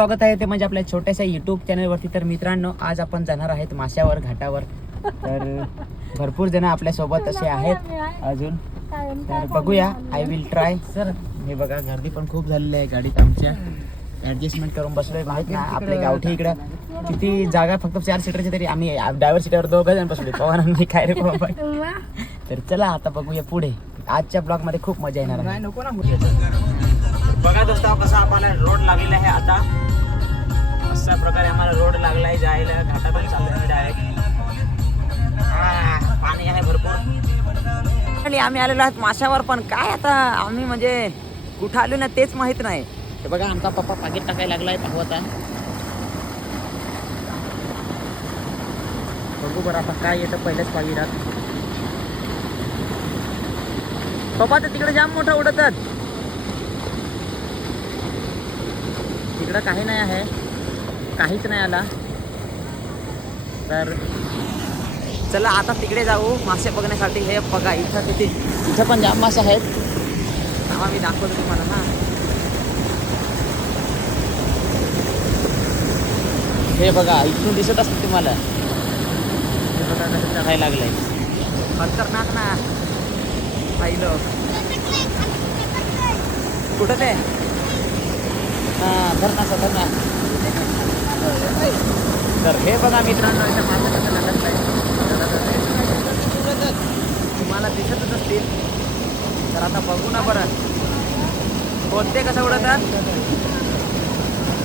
स्वागत आहे ते म्हणजे आपल्या छोट्याशा युट्यूब चॅनलवरती. तर मित्रांनो, आज आपण जाणार आहेत माशावर घाटावर. तर भरपूर जण आपल्या सोबत असे आहेत अजून. तर बघूया, आय विल ट्राय. सर हे बघा, गर्दी पण खूप झालेली आहे गाडीत आमच्या. ऍडजस्टमेंट करून बसलोय. माहित ना आपल्या गावठी इकडं किती जागा, फक्त 4 सीटरची, तरी आम्ही ड्रायव्हर सीटवर 2 जण बसलोय. पवारांनी काय रे बाबा. तर चला आता बघूया पुढे. आजच्या ब्लॉग मध्ये खूप मजा येणार आहे. बघा दोस्तों, कसा आम्हाला रोड लागलेला आहे. आता अशा प्रकारे आम्हाला रोड लागला आहे जायला. घाटातून चाललोय डायरेक्ट. पाणी आहे भरपूर. आणि आम्ही आलेलो आहोत माशावर. पण काय आता आम्ही म्हणजे कुठं आलो ना तेच माहित नाही. तर बघा, आमचा पप्पा पाकीट टाकायला लागलाय. पाहू आता, बघू बरं आता काय येतं पहिलेच पाकिटात. पप्पा तर तिकडे जाम मोठा उडतात. तिकडं काही नाही आहे, काहीच नाही आला. तर चला आता तिकडे जाऊ मासे बघण्यासाठी. हे बघा, इथं पण जाम मासे आहेत. मी दाखवतो तुम्हाला. हा, हे बघा, इथून दिसत असतं तुम्हाला. हे बघा कसं चढायला लागलंय. खतरनाक ना पाहिलं. कुठं ते? धरणाचं. तर हे बघा मित्रांनो, इथं मासे कसं लागत नाही. तुम्हाला दिसतच असतील. तर आता बघू ना बरं कोणते कसं उडतात.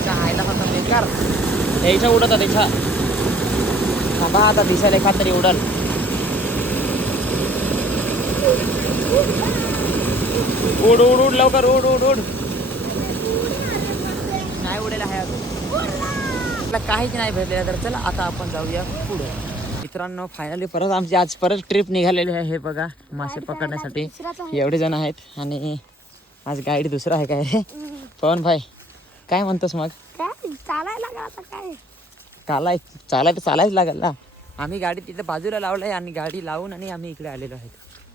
आयला फक्त बेकार यायच्या उडतात याच्या. थांबा, आता दिसायला एखाद तरी उडल. उड उड उड लवकर, उड उड उड. नाही उडेल आहे अजून, काहीच नाही भेटलेलं. तर चला आता आपण जाऊया पुढे. मित्रांनो, फायनली परत आमची आज परत ट्रिप निघालेली आहे. हे बघा, मासे पकडण्यासाठी एवढे जण आहेत. आणि आज गाईड दुसरा आहे काय रे पवन भाई? काय म्हणतोस मग? चालायच लागेल ना. आम्ही गाडी तिथे बाजूला लावलं आहे आणि गाडी लावून आणि आम्ही इकडे आलेलो आहेत.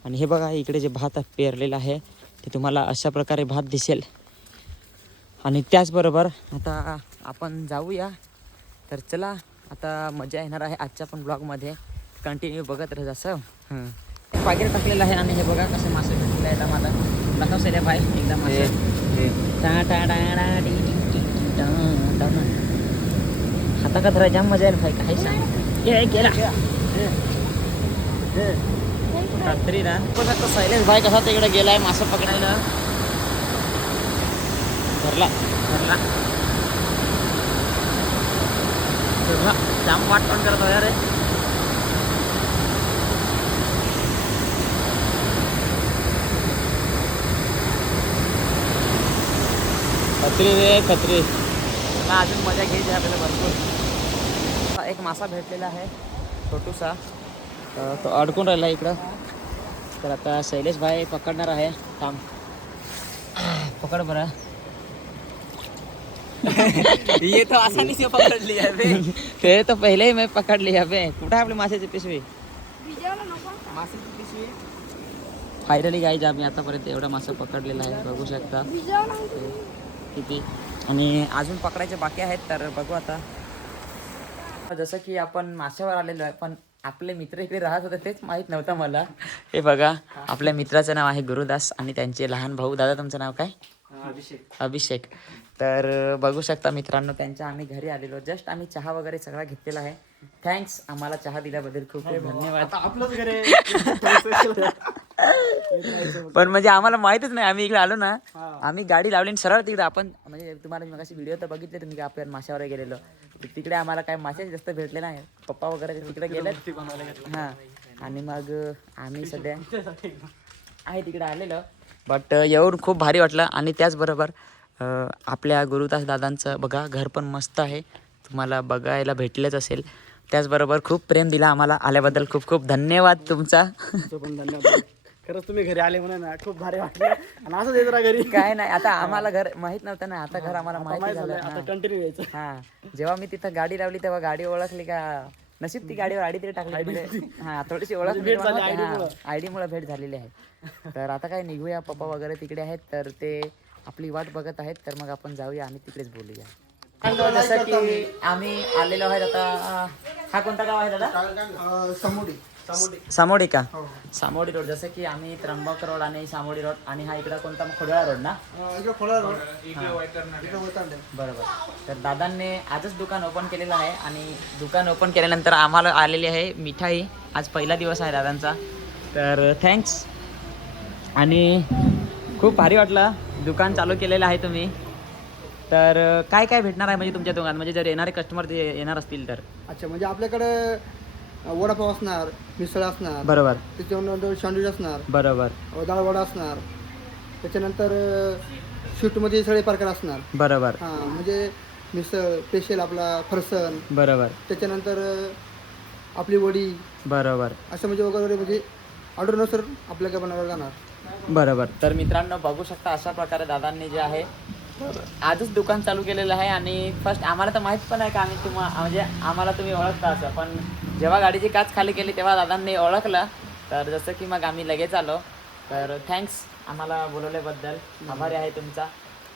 आणि हे बघा, इकडे जे भात पेरलेलं आहे ते तुम्हाला अशा प्रकारे भात दिसेल. आणि त्याचबरोबर आता आपण जाऊया. तर चला, आता मजा येणार आहे आजच्या पण ब्लॉगमध्ये. कंटिन्यू बघत राहा. जसं पाकिट टाकलेलं आहे. आणि हे बघा कसे मासे भेटलेले आहेत आम्हाला. दाखवसेल भाई एकदा मासे. हाता का धरा, जाम मजा येईल भाई. काही सांग गेला रात्री ना. शैलेश भाई कसा तिकडे गेलाय मासे पकडायला. धरला जाम वाट पण करत होया रे. खत्री रे खत्री. अजून मजा घ्यायची आपल्याला भरपूर. एक मासा भेटलेला आहे छोटूसा. तो अडकून राहिला इकडं. तर आता शैलेश भाई पकडणार आहे. थांब, पकड बरं. ये तो आसानी से पकड़ लिया बे. ते तो पहले ही मैं पकड़ लिया बे. कुठं आहे आपली माशाची पिशवी? माशाची पिशवी. फायनली गाईज, आम्ही आतापर्यंत एवढा मासा पकडलेला आहे. बघू शकता किती. आणि अजून पकडायचे बाकी आहेत. तर बघू आता. जसं की आपण माशावर आलेलो आहे, पण आपले मित्र इकडे राहत होते तेच माहीत नव्हतं मला. हे बघा, आपल्या मित्राचं नाव आहे गुरुदास आणि त्यांचे लहान भाऊ. दादा, तुमचं नाव काय? अभिषेक. तर बघू शकता मित्रांनो, त्यांच्या आम्ही घरी आलेलो. जस्ट आम्ही चहा वगैरे सगळा घेतलेला आहे. थँक्स आम्हाला चहा दिल्याबद्दल खूप खूप धन्यवाद. पण म्हणजे आम्हाला माहितच नाही. आम्ही इकडे आलो ना, आम्ही गाडी लावली सरळ तिकडे. आपण म्हणजे तुम्हाला मी मगाशी व्हिडिओ तर बघितले तुम्ही की आपण माशावर गेलेलो. तिकडे आम्हाला काय मासे जास्त भेटले नाही. पप्पा वगैरे तिकडे गेलेत. हां, आणि मग आम्ही सध्या आहे तिकडे आलेलो. बट येऊन खूप भारी वाटलं. आणि त्याचबरोबर आपल्या गुरुदास दादांचं बघा, घर पण मस्त आहे. तुम्हाला बघायला भेटलेच असेल. त्याचबरोबर खूप प्रेम दिला आम्हाला. आल्याबद्दल खूप खूप धन्यवाद तुमचा. खरंच तुम्ही घरी आले म्हणून खूप भारी वाटलं. आणि असं येत राहा घरी. काय नाही, आता आम्हाला घर माहित नव्हतं ना. आता घर आम्हाला माहिती झालं. आता कंटिन्यू यायचं. हा, जेव्हा मी तिथं गाडी लावली तेव्हा गाडी ओळखली का. नशीब ती गाडीवर आयडी तरी टाकली. म्हणजे हा, थोडीशी ओळख आयडी मुळे भेट झालेली आहे. तर आता काय निघूया. पप्पा वगैरे तिकडे आहेत तर ते आपली वाट बघत आहेत. तर मग आपण जाऊया आणि तिकडेच बोलूया. जसं की आम्ही आलेलो आहे आता. हा कोणता गाव आहे दादा? सामोडी का? सामोडी रोड. जसं की आम्ही त्र्यंबक रोड आणि सामोडी रोड आणि हा इकडं कोणता खोडाळा रोड ना? बरोबर. तर दादांनी आजच दुकान ओपन केलेलं आहे आणि दुकान ओपन केल्यानंतर आम्हाला आलेली आहे मिठाई. आज पहिला दिवस आहे दादांचा, तर थँक्स. आणि खूप भारी वाटलं दुकान चालू केलेलं आहे तुम्ही. तर काय काय भेटणार आहे म्हणजे तुमच्या दुकानात, म्हणजे जर येणारे कस्टमर येणार असतील तर? अच्छा, म्हणजे आपल्याकडे वडापाव असणार, मिसळ असणार, बरोबर. त्याच्यानंतर सँडविच असणार, बरोबर. डाळ वडा असणार, त्याच्यानंतर स्वीटमध्ये सगळे प्रकार असणार. बरोबर. हां, म्हणजे मिसळ स्पेशल आपला फरसन, बरोबर. त्याच्यानंतर आपली वडी, बरोबर. असं म्हणजे वगैरे म्हणजे ऑर्डरनुसार आपल्याकडे बनवायला जाणार. बरोबर. तर मित्रांनो बघू शकता अशा प्रकारे दादांनी जे आहे आजच दुकान चालू केलेलं आहे. आणि फर्स्ट आम्हाला तर माहीत पण आहे का आम्ही म्हणजे आम्हाला तुम्ही ओळखता असं, पण जेव्हा गाडीची काच खाली केली तेव्हा दादांनी ओळखलं. तर जसं की मग आम्ही लगेच आलो. तर थँक्स आम्हाला बोलवल्याबद्दल, आभारी आहे तुमचा.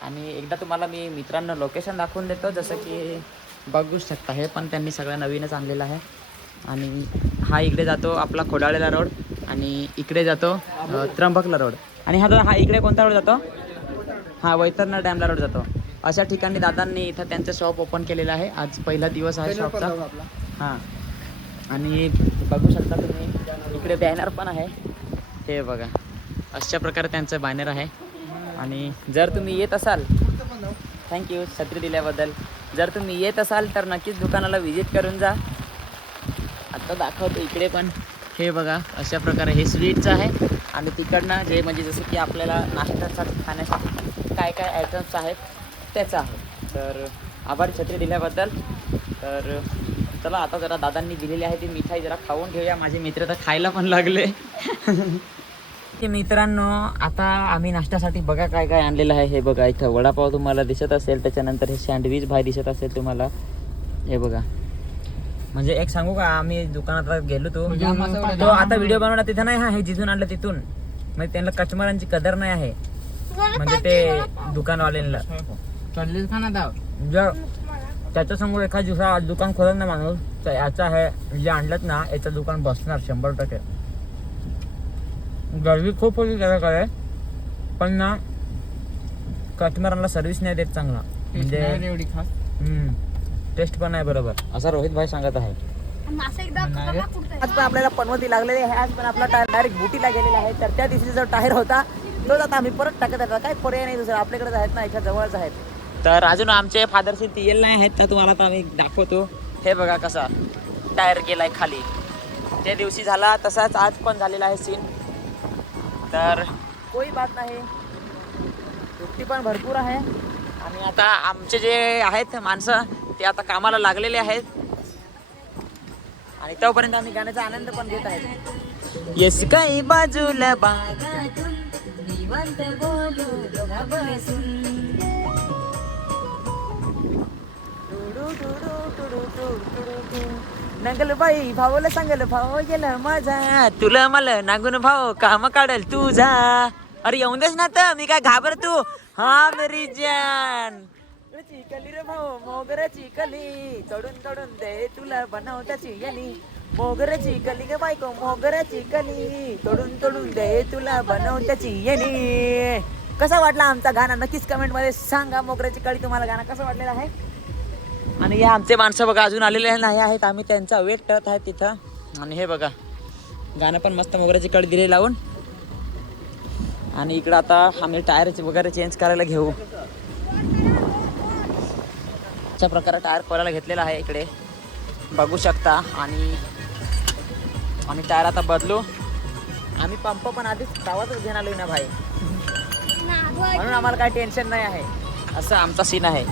आणि एकदा तुम्हाला मी मित्रांनो लोकेशन दाखवून देतो. जसं की बघू शकता हे पण त्यांनी सगळं नवीनच आणलेलं आहे. आणि हा इकडे जातो आपला खोडाळेला रोड आणि इकडे जातो त्र्यंबकला रोड. आणि हा इकडे कोणता रोड जातो? हा वैतरणा डॅमला रोड जातो. अशा ठिकाणी दादांनी इथं त्यांचं शॉप ओपन केलेलं आहे. आज पहिला दिवस आहे शॉपचा. हां, आणि बघू शकता तुम्ही इकडे बॅनर पण आहे. हे बघा अशा प्रकारे त्यांचं बॅनर आहे. आणि जर तुम्ही येत असाल, थँक्यू छत्री दिल्याबद्दल. जर तुम्ही येत असाल तर नक्कीच दुकानाला व्हिजिट करून जा. आता दाखवतो इकडे पण. हे बघा अशा प्रकारे हे स्वीटचं आहे. आणि तिकडनं जे म्हणजे जसं की आपल्याला नाश्त्यासाठी खाण्यासाठी काय काय आयटम्स आहेत त्याचं आहे. तर आभारी छत्री दिल्याबद्दल. तर चला आता जरा दादांनी दिलेली आहे ती मिठाई जरा खाऊन घेऊया. माझे मित्र तर खायला पण लागले. मित्रांनो आता आम्ही नाश्त्यासाठी बघा काय काय आणलेलं आहे. हे बघा इथं वडापाव तुम्हाला दिसत असेल, त्याच्यानंतर हे सँडविच भाई दिसत असेल तुम्हाला. हे बघा म्हणजे एक सांगू का, आम्ही दुकानात गेलो तो आता व्हिडिओ बनवला तिथं नाही. हा हे जिथून आणलं तिथून, म्हणजे त्यांना कस्टमरांची कदर नाही आहे. म्हणजे ते दुकानवाल्यांना जर त्याच्या समोर एखाद दिवसा दुकान खोलत ना माणूस, तर याचा आहे जे आणलं ना याचं दुकान बसणार 100%. गर्दी खूप होती त्याच्याकडे, पण ना कस्टमरांना सर्व्हिस नाही देत चांगला. म्हणजे एवढी खास टेस्ट पण नाही बरोबर, असं रोहित भाई सांगत आहे. आज पण आपल्याला पनवती लागलेली आहे. आज पण आपला टायर डायरेक्ट बुटीला गेलेला आहे. तर त्या दिवशी जो टायर होता तो आता आम्ही परत टाकत आहे. काय पर्याय नाही दुसरं, आपल्याकडेच आहेत ना, इथं जवळच आहेत. तर अजून आमचे फादरशी येईल नाही आहेत, तर तुम्हाला आता आम्ही दाखवतो. हे बघा कसा टायर गेलाय खाली. त्या दिवशी झाला तसाच आज पण झालेला आहे सीन. तर कोई बात नाही, युक्ती पण भरपूर आहे. आणि आता आमचे जे आहेत माणसं ते आता कामाला लागलेले आहेत. आणि तोपर्यंत आम्ही गाण्याचा आनंद पण घेत आहेत. येस काही बाजूला नंगल बाई भाऊला सांगल भाऊ गेलं माझा, तुला मला नागून भाऊ काम काढल तुझा. अरे येऊन देस ना तर, मी काय घाबर तू. हा मेरी जान चिकली रे भाऊ मोगऱ्याची कली, तोडून तोडून दे तुला बनवताची येणी. मोगऱ्याची कली ग बायको मोगऱ्याची कली, तोडून तोडून दे तुला बनवताची येणी. कसा वाटला आमचा गाणं नक्कीच कमेंट मध्ये सांगा. मोगऱ्याची कळी तुम्हाला गाणं कसं वाटलेलं आहे. आणि हे आमचे माणसं बघा अजून आलेले नाही आहेत, आम्ही त्यांचा वेट करत आहे तिथं. आणि हे बघा गाणं पण मस्त मोगऱ्याची कळी दिली लावून. आणि इकडं आता आम्ही टायर वगैरे चेंज करायला घेऊ. अशा प्रकारे टायर खोलायला घेतलेला आहे इकडे बघू शकता. आणि आम्ही टायर आता बदलू. आम्ही पंप पण आधीच गावातच घेऊन आलोय ना भाई, म्हणून आम्हाला काही टेन्शन नाही आहे. असं आमचा सीन आहे.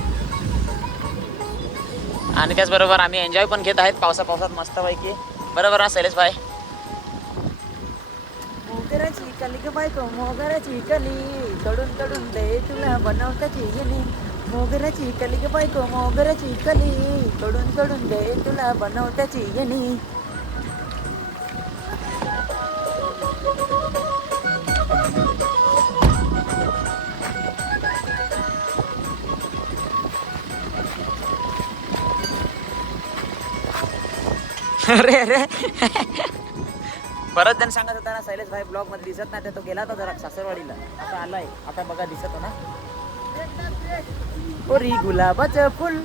आणि त्याचबरोबर आम्ही एन्जॉय पण घेत आहेत पावसात मस्तपैकी. बरोबर ना शैलेश भाई. मोगऱ्याची कली ग बायको मोगऱ्याची कली, तोडून तोडून दे तुला बनवताची येणी. मोगऱ्याची कली ग बायको मोगऱ्याची कली, तोडून तोडून दे तुला बनवताची येणी. अरे अरे बरंच जण सांगत होता ना शैलेश भाई ब्लॉग मध्ये दिसत नाही, तर तो गेला होता जरा सासरवाडीला, आता आलाय, आता बघा दिसत हो ना. ओरी गुलाबाचं फुल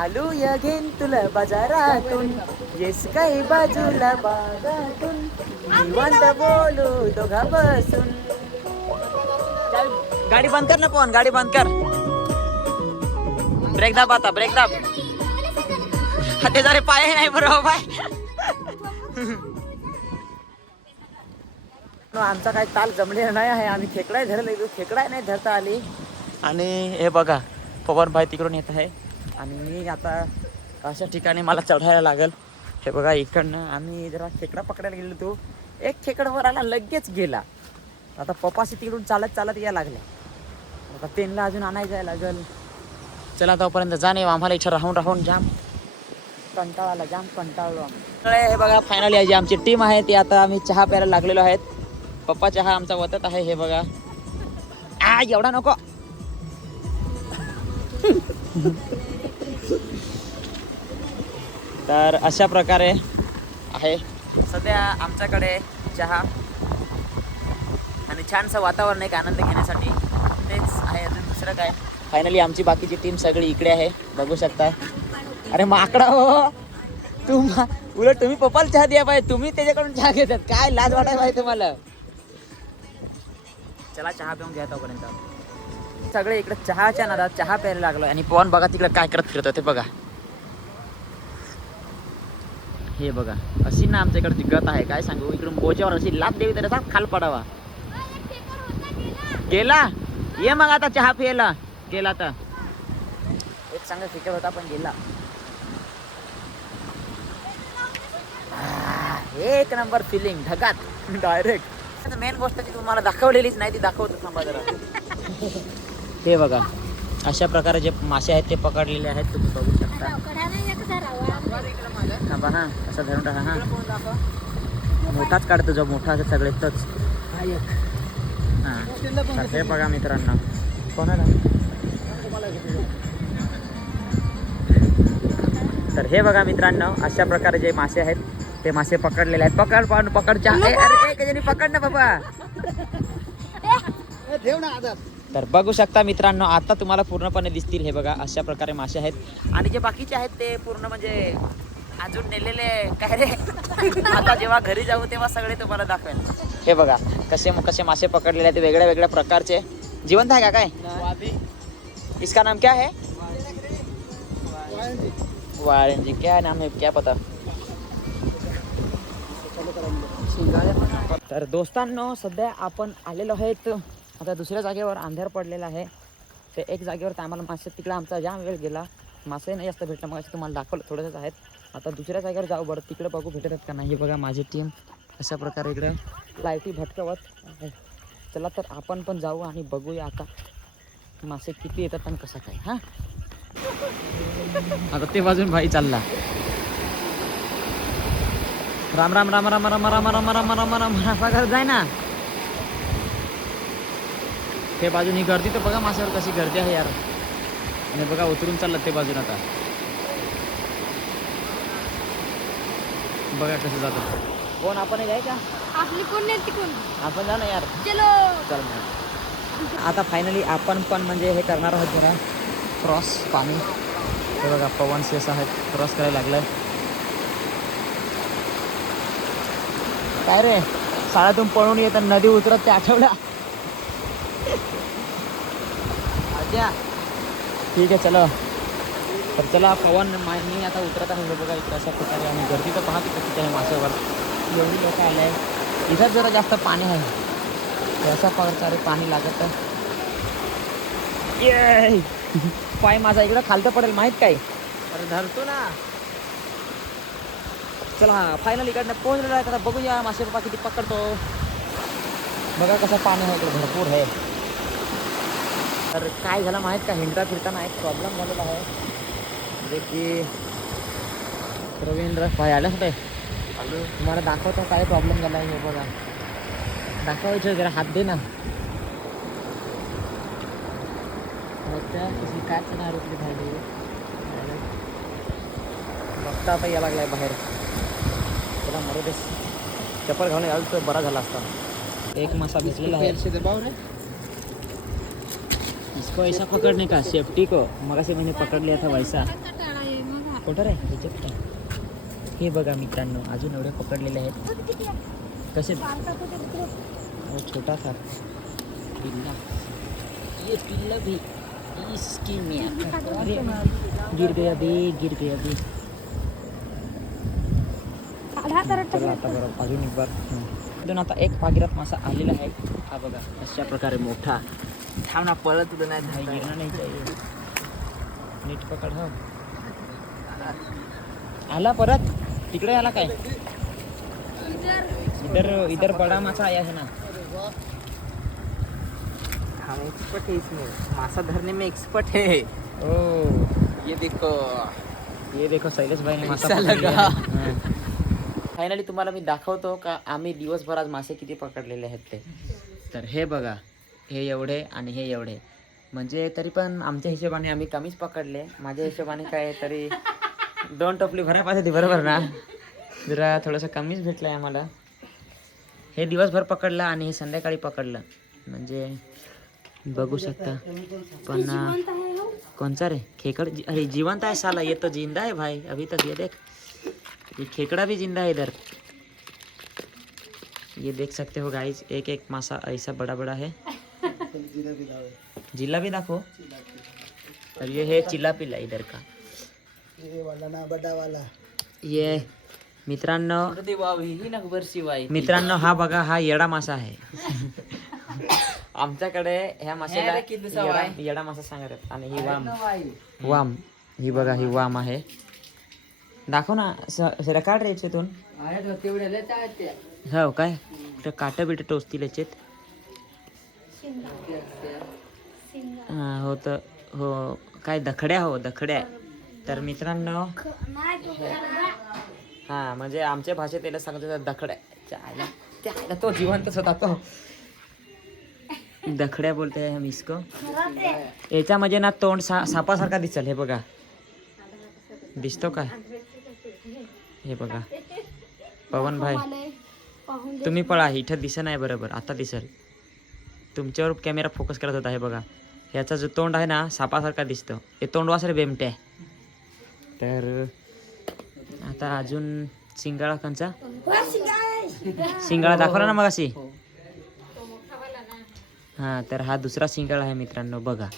आलू या घेन तुला बाजारातून, येस काही बाजूला बागातून, निवांत बोलू दोघा बसून. गाडी बंद कर ना पण, गाडी बंद कर. ब्रेक दाब आता, ब्रेक दाब. ते जरे पाय नाही बरोबर बाय. आमचा काही ताल जमलेला नाही आहे, आम्ही खेकडाय धरले, खेकडाय नाही धरता आली. आणि हे बघा पवन भाई तिकडून येत आहे आणि मी आता अशा ठिकाणी मला चढायला लागल. हे बघा इकडनं आम्ही जरा खेकडा पकडायला गेलो, तो एक खेकड वर आला लगेच गेला. आता पप्पाशी तिकडून चालत चालत या लागले, आता पेनला अजून आणायचं लागल. चला तोपर्यंत जाणे, आम्हाला इथं राहून राहून जाम कंटाळाला, जाम कंटाळलो आम्ही. हे बघा फायनली जी आमची टीम आहे ती आता आम्ही चहा प्यायला लागलेलो आहेत. पप्पा चहा आमचा वतत आहे. हे बघा एवढा नको. तर अशा प्रकारे आहे सध्या आमच्याकडे चहा आणि छानसं वातावरण एक आनंद घेण्यासाठी, तेच आहे, अजून दुसरं काय. फायनली आमची बाकीची टीम सगळी इकडे आहे, बघू शकता. अरे माकडा हो, उलट तुम्ही पप्पाला चहा द्या पाहिजे, तुम्ही त्याच्याकडून चहा घेतात, काय लाज वाटाय पाहिजे तुम्हाला. चला चहा पिऊन घ्या तोपर्यंत. सगळे इकडे चहाच्या नादात चहा प्यायला लागलो आणि पवन बघा तिकडे काय करत फिरतो ते बघा. हे बघा अशी ना आमच्या इकडची गत आहे, काय सांगू. इकडून बोच्यावर अशी लाद देवी तर खाल पडावा. गेला ये मग आता चहा प्यायला गेला. तर एक चांगला फिकर होता पण गेला. एक नंबर फिलिंग ढगात डायरेक्ट. मेन गोष्ट ती तुम्हाला दाखवलेलीच नाही, ती दाखवतो थांबा जरा. हे बघा अशा प्रकारे जे मासे आहेत ते पकडलेले आहेत, तुम्ही बघू शकता. थांबा हा, असं धरून टाका हा. मोठाच काढतो जो मोठा असेल सगळे तोच. हां हे बघा मित्रांनो, कोणाला तर हे बघा मित्रांनो, अशा प्रकारे जे मासे आहेत ते मासे पकडलेले आहेत. पकड पकड चहा. अरे पकड ना बाबा. तर बघू शकता मित्रांनो, आता तुम्हाला पूर्णपणे दिसतील. हे बघा अशा प्रकारे मासे आहेत आणि जे बाकीचे आहेत ते पूर्ण म्हणजे अजून नेलेले काय रे. आता जेव्हा घरी जाऊ तेव्हा सगळे तुम्हाला दाखवेल. हे बघा कसे कसे मासे पकडलेले आहेत, वेगळ्या वेगळ्या प्रकारचे. जिवंत आहे का काय? इसका नाम क्या है? वारंजी. क्या नाम है, क्या पता. तर दोस्तांनो सध्या आपण आलेलो आहेत आता दुसऱ्या जागेवर. अंधार पडलेला आहे, ते एक जागेवर तर आम्हाला मासे तिकडे आमचा जाम वेळ गेला, मासे नाही जास्त भेटला. मग तुम्हाला दाखवलं थोडंसंच आहेत. आता दुसऱ्या जागेवर जाऊ बरं, तिकडे बघू भेटतात का नाही. हे बघा माझी टीम अशा प्रकारे इकडे लाईटी भटकवत आहे. चला तर आपण पण जाऊ आणि बघूया आता मासे किती येतात आणि कसं काय. हां आता ते वाजून भाई चालला. राम राम राम राम राम राम राम राम राम राम राम जाय ना. ते बाजून ही गर्दी तर बघा माशावर कशी गर्दी आहे यार. आणि बघा उतरून चाललं ते बाजून. आता बघा कसं जातं. कोण आपण जाय का? आपली कोण नाही तिकडून आपण जा ना यार. चलो चल ना. आता फायनली आपण पण म्हणजे हे करणार आहोत जरा क्रॉस पाणी. हे बघा पवन शेस आहेत, क्रॉस करायला लागलाय. काय रे शाळेतून पळून येत नदी उतरत ते आठवल्या. ठीक आहे चलो. तर चला पवन मी आता उतरत आहे. हे बघा इकडे अशा प्रकारे आणि गर्दी तर पाहते कशी आहे मासेवर. एवढी लोक आले आहे. इथं जरा जास्त पाणी आहे, अशा प्रकारे पाणी लागत आहे. पाय माझा इकडं खालतं पडेल माहीत काय. अरे धरतो ना. चला फायनल इकडनं पोहोचलेला आहे. आता बघूया मासे बाबा किती पकडतो. बघा कसं पाणी आहे इकडे भरपूर आहे. तर काय झालं माहीत का, हिंडता फिरताना एक प्रॉब्लेम झालेला आहे. म्हणजे की रवींद्र भाई आले होते, तुम्हाला दाखवतो काय प्रॉब्लेम झाला आहे. हे बघा दाखवायचं जरा, हात दे ना. कशी काय करणार होती भाई बघता आता या लागलाय बाहेर. चला मरू दे, चप्पल घालून घालून तर बरा झाला असता. एक मासा भेटलेला है, इसको ऐसा पकड़ने का सेफ्टी को, मग से मैंने पकड़ लिया था वैसा. कुठं रे ह्याच्यात काय? हे बघा मित्रांनो, अजून एवढे पकडलेले आहेत. कसे वो छोटा था पिल्ला, ये पिल्ला भी इसकी में अरे गिर गया बे. चला आता बरोबर अजून एक बार. अजून आता एक पागिरात मासा आलेला आहे. हा बघा अशा प्रकारे मोठा. थांब ना, पळत तुला नाही धाई गिरणार नाही चाहिए. नीट पकड. हो आला परत तिकडे आला काय? इधर बड़ा मासा आया है ना. हम एक्सपर्ट है इसमें, मासा धरने में एक्सपर्ट है. ओ ये देखो शैलेश भाई ने मासा लगा. फायनली तुम्हाला मी दाखवतो का आम्ही दिवसभर आज मासे किती पकडलेले आहेत ते. तर हे बघा, हे एवढे आणि हे एवढे, म्हणजे तरी पण आमच्या हिशोबाने आम्ही कमीच पकडले. माझ्या हिशोबाने काय तरी 2 टोपली भरायला पाहिजे, बरोबर ना. जरा थोडंसं कमीच भेटलं आहे आम्हाला. हे दिवसभर पकडलं आणि हे संध्याकाळी पकडलं, म्हणजे बघू शकता. पण कोणचा रे खेकड़? अरे जिवंत है साला, ये तो जिंदा है भाई अभी तक. ये देख, ये खेकड़ा भी जिंदा है इधर. ये देख सकते हो गाइस, एक एक मासा ऐसा बड़ा बड़ा है. जिला भी दाखो. और ये है चिल्ला पिल्ला इधर का. ये वाला ना, बड़ा वाला. ये मित्रांनो हा बघा, हा येडा मासा आहे. आमच्याकडे ह्या माशाला येडा मासा सांगतात. आणि ही वाम ही बघा, ही वाम आहे. दाखव ना जरा, काढ रे याच्यातून. हो काय, काट बिट टोचतील याच्यात. हो तर हो, काय दखड्या. हो दखड्या. तर मित्रांनो हा, म्हणजे आमच्या भाषेत त्याला सांगतो दखड्या. त्याला तो जिवंतच होता तो. दखड्या बोलते हम इसको. याचा म्हणजे ना तोंड सापासारखा दिसल. हे बघा, दिसतो काय? हे बघा पवन भाई, तुम्ही पळा, इथं दिसत नाही बरोबर. आता दिसल. तुमच्यावर कॅमेरा फोकस करत होता. हे बघा, ह्याचा जो तोंड आहे ना सापासारखा दिसतो. हे तोंड वासरे बेमटे. तर आता अजून शिंगाळा कंचा, शिंगाळा दाखवला ना मग अशी. हा, तर हा दुसरा शिंगाळा आहे मित्रांनो, बघा.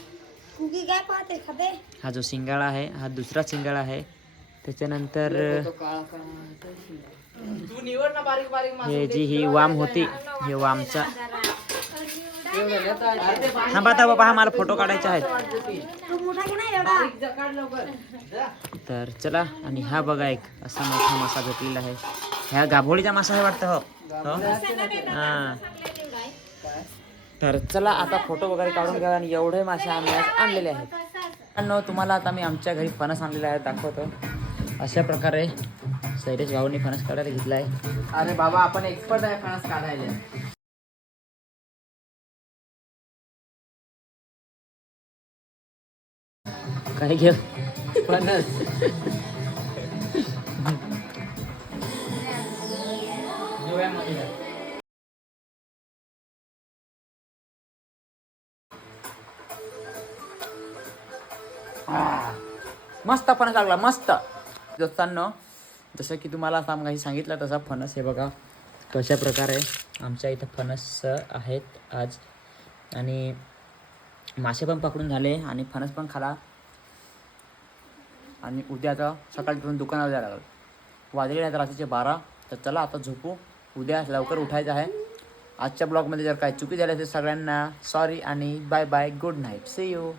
हा जो शिंगाळा आहे हा दुसरा शिंगाळा आहे. त्याच्यानंतर हे जी ही वाम होती, हे वामचा. हा बाबा, हा मला फोटो काढायचे आहेत. तर चला, आणि हा बघा एक असा मोठा मासा भेटलेला आहे. ह्या गाभोळीचा मासा आहे वाटतं. हो हा. तर चला आता फोटो वगैरे काढून घ्या. आणि एवढे मासे आम्ही आज आणलेले आहेत. तुम्हाला आता मी आमच्या घरी फणस आणलेला आहे दाखवतो. अशा प्रकारे शैलेश भाऊनी फणस काढायला घेतला आहे. अरे बाबा, आपण एक्सपर्ट आहे फणस काढायला. काय घेऊ फणस. मस्त फणस लागला, मस्त. दोस्तांनो, जसं की तुम्हाला आता काही सांगितलं तसा फणस हे बघा कशा प्रकारे आमच्या इथं फणस आहेत आज. आणि मासे पण पकडून झाले आणि फणस पण खाला. आणि उद्या आता सकाळी तुम्ही दुकानावर जायला लागल. वाजले आहेत रात्रीचे 12. तर चला आता झोपू, उद्या लवकर उठायचं आहे. आजच्या ब्लॉगमध्ये जर काय चुकी झाली असेल सगळ्यांना सॉरी आणि bye bye, good night, see you.